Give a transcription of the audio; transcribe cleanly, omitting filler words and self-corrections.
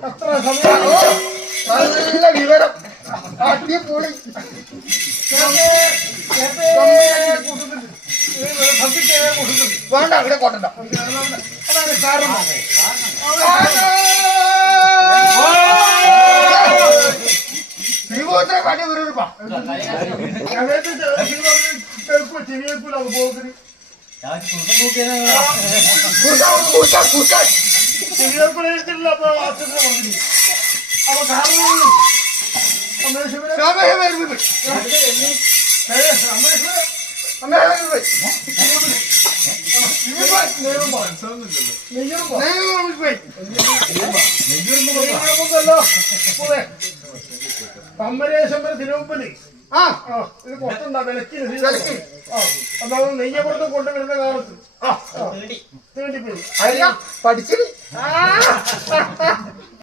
അത്ര സമയം നല്ല വിവരം അടിപൊളി വേണ്ട അവിടെ കൊട്ടണ്ട അതാണ് കാരണം ജീവിതത്തിലെ പണി വരൂപ്പാ ചെവിയേക്കൂല പോകത്തിന് ചെവിയേക്കൂല അപ്പൊ അച്ഛനെ പറഞ്ഞു അപ്പൊ കാരണം കമ്മരേശ്വര തിരുവമ്പലി ഇത് കൊട്ടുണ്ടാ വിലക്കിന് അതാണ് നെയ്യപ്പുറത്ത് കൊണ്ടുവരുന്ന കാലത്ത് തേണ്ടിപ്പോയി പഠിച്ചിട്ട്